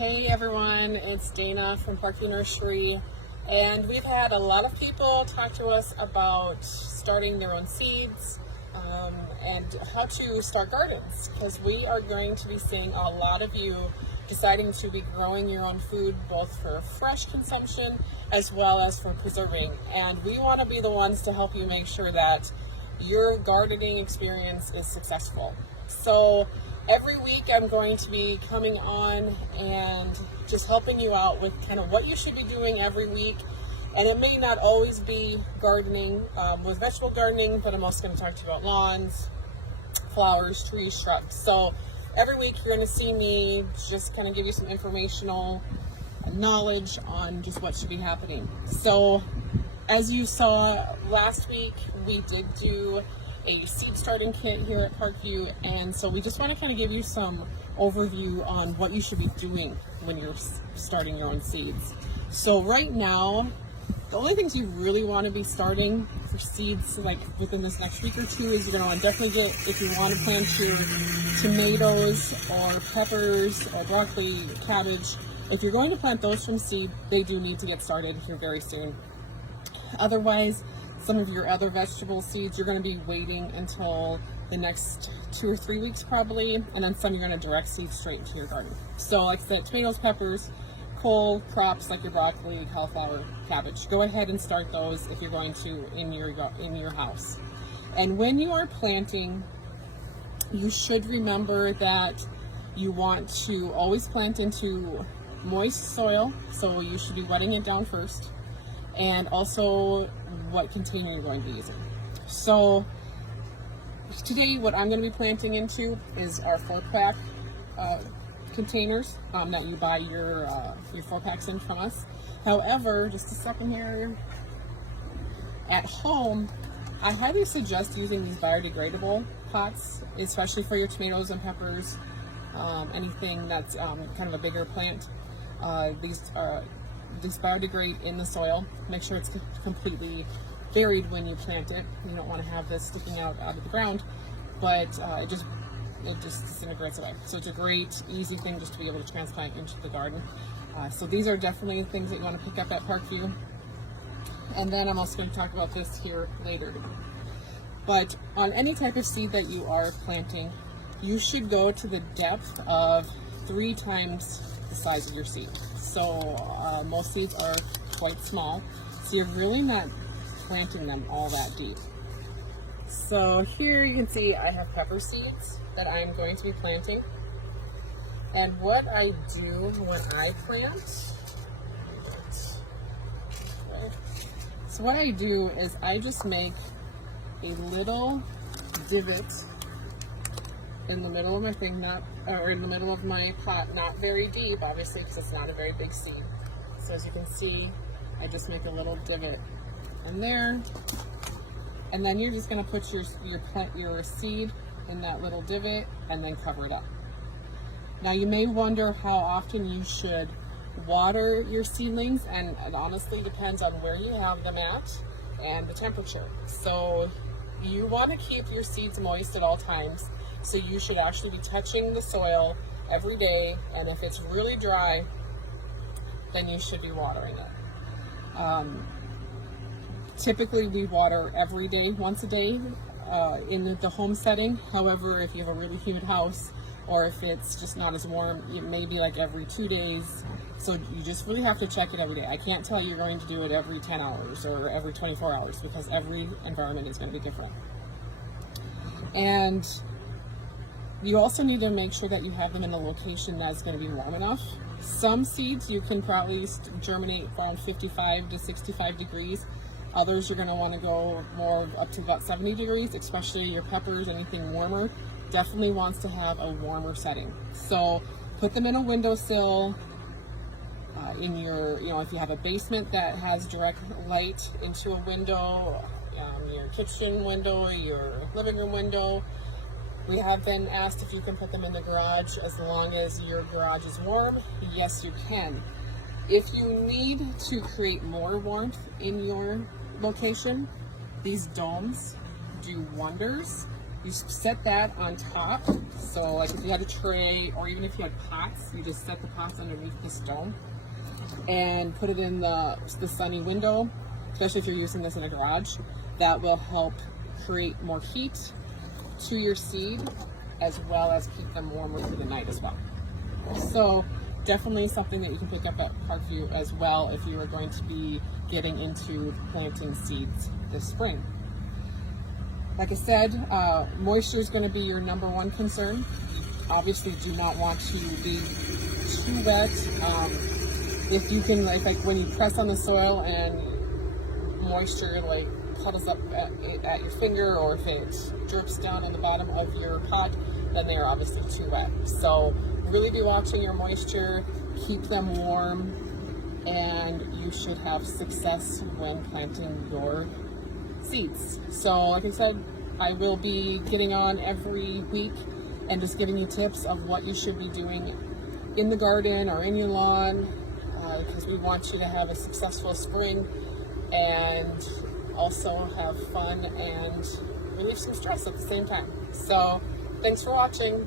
Hey everyone, it's Dana from Parkview Nursery, and we've had a lot of people talk to us about starting their own seeds and how to start gardens, because we are going to be seeing a lot of you deciding to be growing your own food, both for fresh consumption as well as for preserving. And we want to be the ones to help you make sure that your gardening experience is successful. So every week I'm going to be coming on and just helping you out with kind of what you should be doing every week. And it may not always be gardening with vegetable gardening, but I'm also going to talk to you about lawns, flowers, trees, shrubs. So every week you're going to see me just kind of give you some informational knowledge on just what should be happening. So as you saw last week, we did do a seed starting kit here at Parkview, and so we just want to kind of give you some overview on what you should be doing when you're starting your own seeds. So right now, the only things you really want to be starting for seeds like within this next week or two is you're going to want to definitely get, if you want to plant your tomatoes or peppers or broccoli, cabbage, if you're going to plant those from seed, they do need to get started here very soon. Otherwise, some of your other vegetable seeds, you're going to be waiting until the next 2 or 3 weeks probably, and then some you're going to direct seed straight into your garden. So like I said, tomatoes, peppers, cole crops like your broccoli, cauliflower, cabbage, go ahead and start those if you're going to in your house. And when you are planting, you should remember that you want to always plant into moist soil, so you should be wetting it down first, and also what container you're going to be using. So today what I'm going to be planting into is our 4-pack containers that you buy your 4-packs in from us. However, just a second here, at home I highly suggest using these biodegradable pots, especially for your tomatoes and peppers, anything that's kind of a bigger plant. These biodegrade in the soil. Make sure it's completely buried when you plant it. You don't want to have this sticking out of the ground, but it just disintegrates away. So it's a great, easy thing just to be able to transplant into the garden. So these are definitely things that you want to pick up at Parkview. And then I'm also going to talk about this here later. But on any type of seed that you are planting, you should go to the depth of 3 times the size of your seed. So most seeds are quite small, so you're really not planting them all that deep. So here you can see I have pepper seeds that I'm going to be planting. And what I do when I plant, so what I do is I just make a little divot in the middle of my thing, in the middle of my pot, not very deep, obviously, because it's not a very big seed. So as you can see, I just make a little divot in there, and then you're just going to put your seed in that little divot and then cover it up. Now you may wonder how often you should water your seedlings, and it honestly depends on where you have them at and the temperature. So you want to keep your seeds moist at all times. So you should actually be touching the soil every day, and if it's really dry, then you should be watering it. Typically we water every day, once a day, in the home setting. However, if you have a really humid house, or if it's just not as warm, it may be like every 2 days. So you just really have to check it every day. I can't tell you you're going to do it every 10 hours or every 24 hours, because every environment is going to be different. And you also need to make sure that you have them in a location that's going to be warm enough. Some seeds you can probably germinate around 55 to 65 degrees. Others you're going to want to go more up to about 70 degrees, especially your peppers, anything warmer. Definitely wants to have a warmer setting. So put them in a windowsill, in your, if you have a basement that has direct light into a window, your kitchen window, your living room window. We have been asked if you can put them in the garage as long as your garage is warm. Yes, you can. If you need to create more warmth in your location, these domes do wonders. You set that on top. So like if you had a tray or even if you had pots, you just set the pots underneath the stone and put it in the sunny window, especially if you're using this in a garage. That will help create more heat to your seed as well as keep them warmer through the night as well. So definitely something that you can pick up at Parkview as well if you are going to be getting into planting seeds this spring. Like I said, moisture is going to be your number one concern. Obviously do not want to be too wet. If you can, like when you press on the soil and moisture like puddles up at your finger, or if it drips down in the bottom of your pot, then they are obviously too wet. So really be watching your moisture, keep them warm, and you should have success when planting your seeds. So like I said, I will be getting on every week and just giving you tips of what you should be doing in the garden or in your lawn, because we want you to have a successful spring and also have fun and relieve some stress at the same time. So thanks for watching.